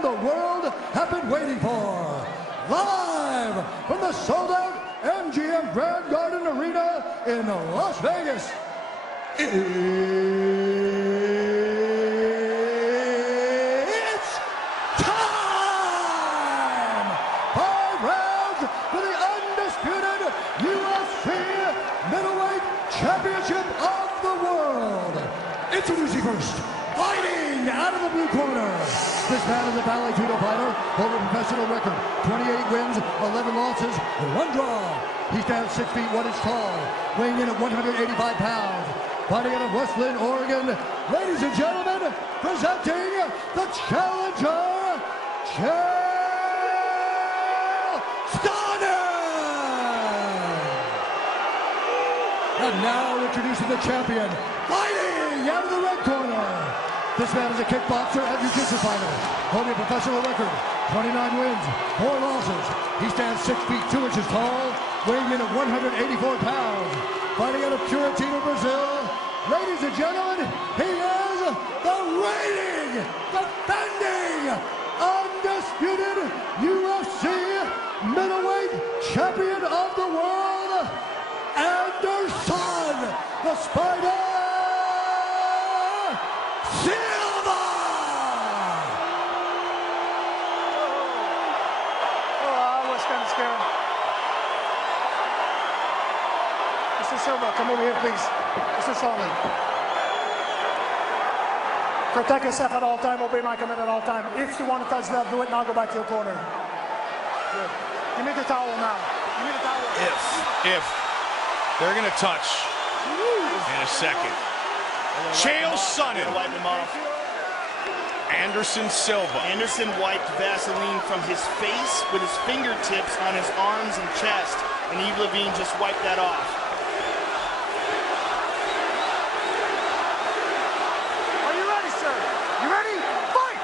champion the world have been waiting for. Live from the sold-out MGM Grand Garden Arena in Las Vegas. It's time! 5 rounds for the undisputed UFC Middleweight Championship of the World. Introducing first, fighting out of the blue corner. This man is a Valley Judo fighter, holding a professional record, 28 wins, 11 losses, 1 draw. He stands 6 feet 1 inch tall, weighing in at 185 pounds. Fighting out of West Lynn, Oregon, ladies and gentlemen, presenting the challenger, Chael Sonnen! And now introducing the champion, fighting out of the red corner. This man is a kickboxer and jiu-jitsu fighter, holding a professional record, 29 wins, 4 losses. He stands 6 feet 2 inches tall, weighing in at 184 pounds. Fighting out of Curitiba, Brazil, ladies and gentlemen, he is the reigning, defending, undisputed UFC middleweight champion of the world, Anderson, the Spider, Silva! Oh, I was kind of scared. Mr. Silva, come over here, please. Mr. Sonnen. Protect yourself at all time, obey my command at all time. If you want to touch that, do it now, go back to your corner. Good. Give me the towel now. Give me the towel. If they're going to touch in a second. Chael Sonnen. Wipe him off. Anderson Silva. Anderson wiped Vaseline from his face with his fingertips on his arms and chest, and Yves Lavigne just wiped that off. Are you ready, sir? You ready? Fight!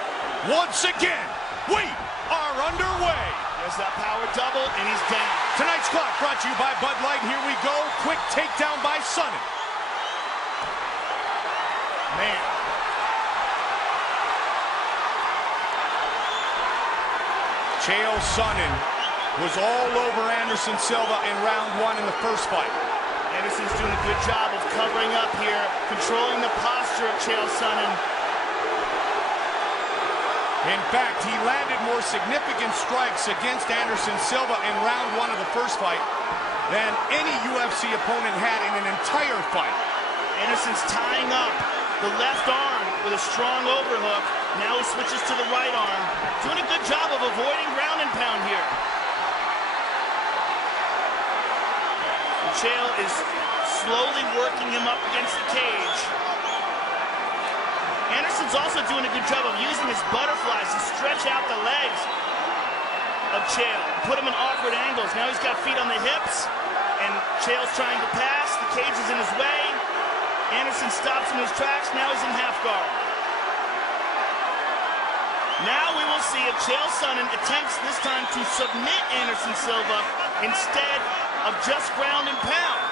Once again, we are underway. There's that power double, and he's down. Tonight's clock brought to you by Bud Light. Here we go. Quick takedown by Sonnen. Man. Chael Sonnen was all over Anderson Silva in round 1 in the first fight. Anderson's doing a good job of covering up here, controlling the posture of Chael Sonnen. In fact, he landed more significant strikes against Anderson Silva in round 1 of the first fight than any UFC opponent had in an entire fight. Anderson's tying up the left arm with a strong overhook. Now he switches to the right arm. Doing a good job of avoiding ground and pound here. Chael is slowly working him up against the cage. Anderson's also doing a good job of using his butterflies to stretch out the legs of Chael, put him in awkward angles. Now he's got feet on the hips, and Chael's trying to pass. The cage is in his way. Anderson stops in his tracks. Now he's in half guard. Now we will see if Chael Sonnen attempts this time to submit Anderson Silva instead of just ground and pound.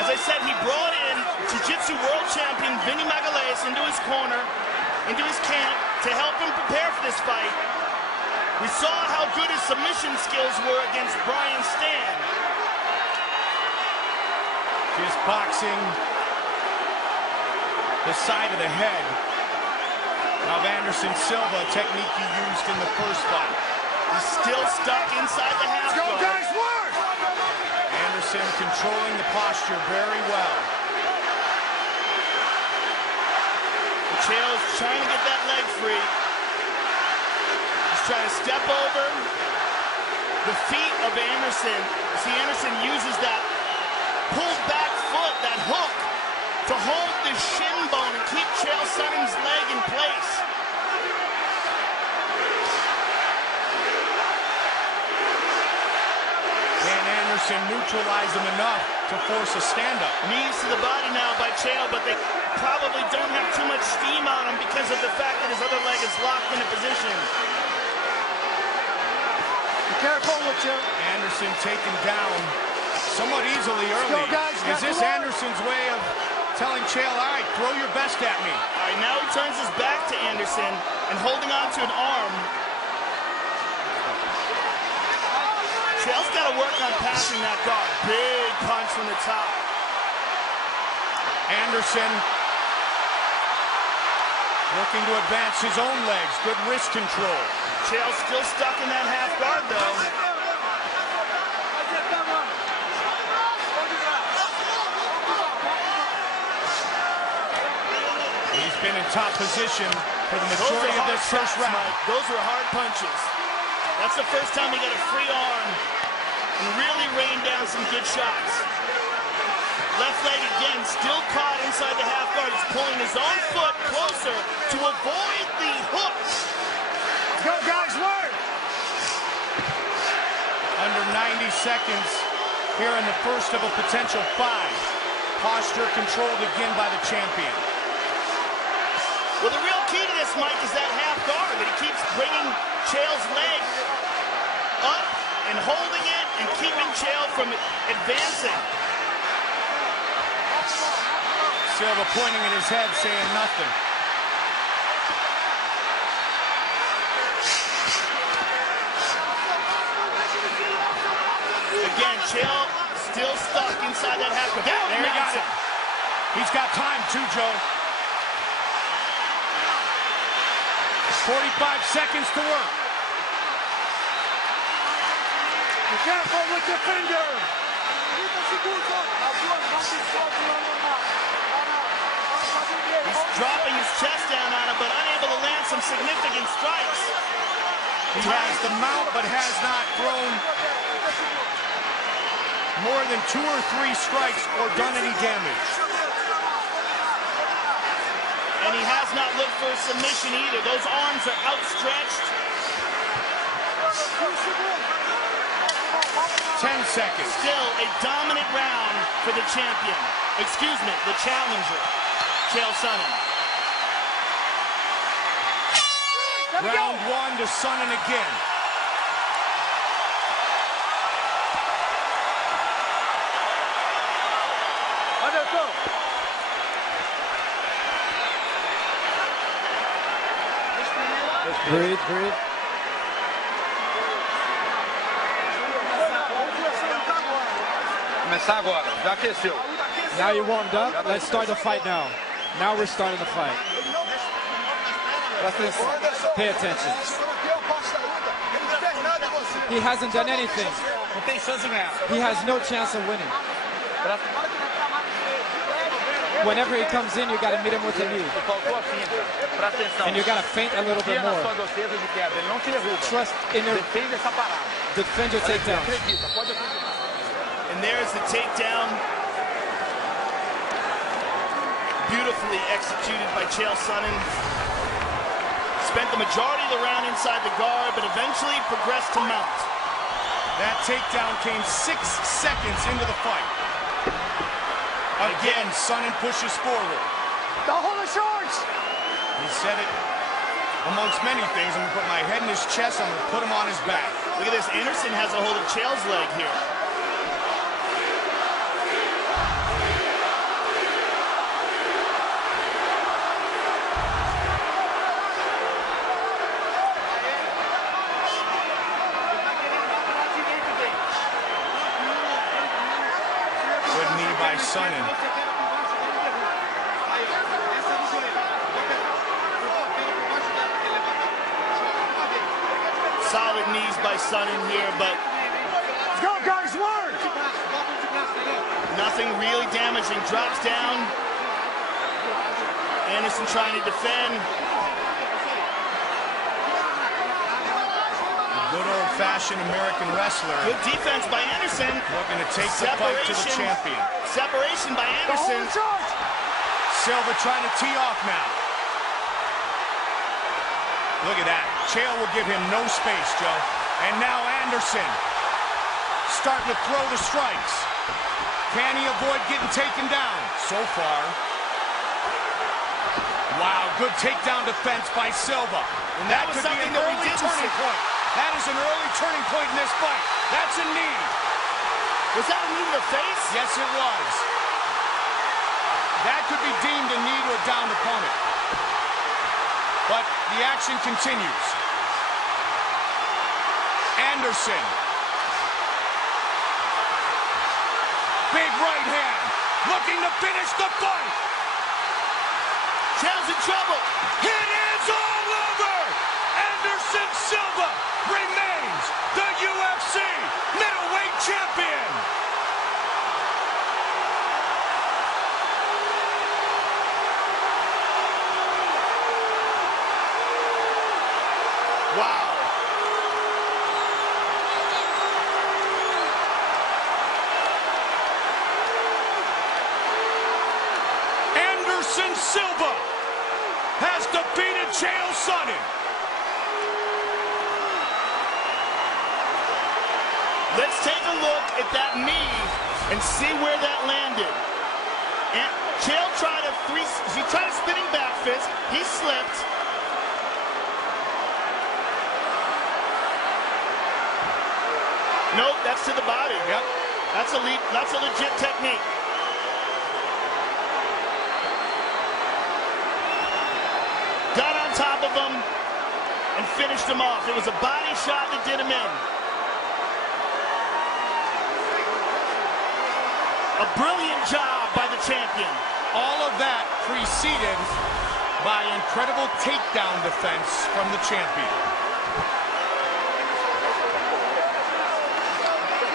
As I said, he brought in Jiu-Jitsu world champion Vinny Magalhães into his corner, into his camp, to help him prepare for this fight. We saw how good his submission skills were against Brian Stann. Just boxing the side of the head of Anderson Silva, technique he used in the first fight. He's still stuck inside the half guard. Let's go, guys, work! Anderson controlling the posture very well. Chael is trying to get that leg free. He's trying to step over the feet of Anderson. See, Anderson uses that pulled back foot, that hook, to hold the shin bone and keep Chael Sonnen's leg in place. Can Anderson neutralize him enough to force a stand-up? Knees to the body now by Chael, but they probably don't have too much steam on him because of the fact that his other leg is locked in a position. Be careful with you. Anderson taken down somewhat easily early. Let's go, guys. Is this Anderson's way of telling Chael, all right, throw your best at me. All right, now he turns his back to Anderson and holding on to an arm. Chael's got to work on passing that guard. Big punch from the top. Anderson looking to advance his own legs. Good wrist control. Chael's still stuck in that half guard, though. He's been in top position for the majority of this first round. Mike. Those were hard punches. That's the first time he got a free arm and really rained down some good shots. Left leg again, still caught inside the half guard. He's pulling his own foot closer to avoid the hook. Let's go, guys, work! Under 90 seconds here in the first of a potential 5. Posture controlled again by the champion. Well, the real key to this, Mike, is that half guard, that he keeps bringing Chael's leg up and holding it and keeping Chael from advancing. Silva pointing at his head, saying nothing. Again, Chael still stuck inside that half guard. There he got it. He's got time too, Joe. 45 seconds to work. Be careful with your finger. He's dropping his chest down on it, but unable to land some significant strikes. He has the mount, but has not thrown more than 2 or 3 strikes or done any damage. And he has not looked for a submission either. Those arms are outstretched. 10 seconds. Still a dominant round for the champion. Excuse me, the challenger, Chael Sonnen. Round 1 to Sonnen again. Breathe, breathe. Começar agora, já aqueceu. Now you're warmed up. Let's start the fight now. Now we're starting the fight. Pay attention. He hasn't done anything. Não tem chance de ganhar. He has no chance of winning. Whenever he comes in, you got to meet him with a knee. Faltou a finta. Presta atenção. And you got to feint a little bit Confia na more. sua defesa de quebra. Ele não te derruba. Trust in your Defende essa parada. defend your takedown. Acredita, pode acreditar. And there's the takedown. Beautifully executed by Chael Sonnen. Spent the majority of the round inside the guard, but eventually progressed to mount. That takedown came 6 seconds into the fight. Again, Sonnen pushes forward. Don't hold the shorts! He said it amongst many things. I'm going to put my head in his chest. I'm going to put him on his back. Look at this. Anderson has a hold of Chael's leg here. Good knee by Sonnen. Solid knees by Sonnen here, but Let's go, guys, work! nothing really damaging. Drops down. Anderson trying to defend. Good old-fashioned American wrestler. Good defense by Anderson. Looking to take the fight to the champion. Separation by Don't hold Anderson. the shorts! Silva trying to tee off now. Look at that. Chael will give him no space, Joe. And now Anderson starting to throw the strikes. Can he avoid getting taken down? So far. Wow, good takedown defense by Silva. And that was could be something an that we early didn't turning see. point. That is an early turning point in this fight. That's a knee. Was that a knee to the face? Yes, it was. That could be deemed a knee to a downed opponent. But the action continues. Anderson. Big right hand. Looking to finish the fight. Chael's in trouble. It is all over. Anderson Silva remains the UFC middleweight champion. Wow. Anderson Silva has defeated Chael Sonnen. Let's take a look at that knee and see where that landed. And Chael tried a spinning back fist. He slipped. Nope, that's to the body. Yep. That's a legit technique. Got on top of him and finished him off. It was a body shot that did him in. A brilliant job by the champion. All of that preceded by incredible takedown defense from the champion.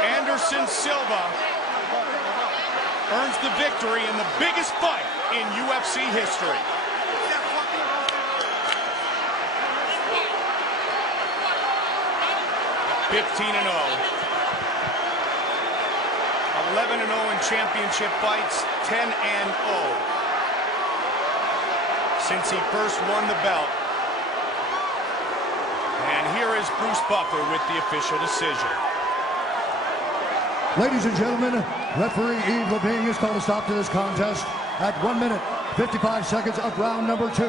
Anderson Silva earns the victory in the biggest fight in UFC history. (15-0). 11-0 in championship fights, 10-0 since he first won the belt. And here is Bruce Buffer with the official decision. Ladies and gentlemen, referee Yves Lavigne has called a stop to this contest at 1 minute, 55 seconds of round number 2.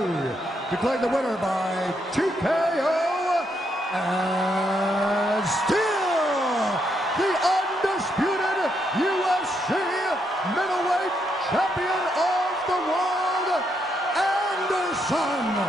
Declared the winner by TKO and still the undisputed UFC middleweight champion of the world, Anderson.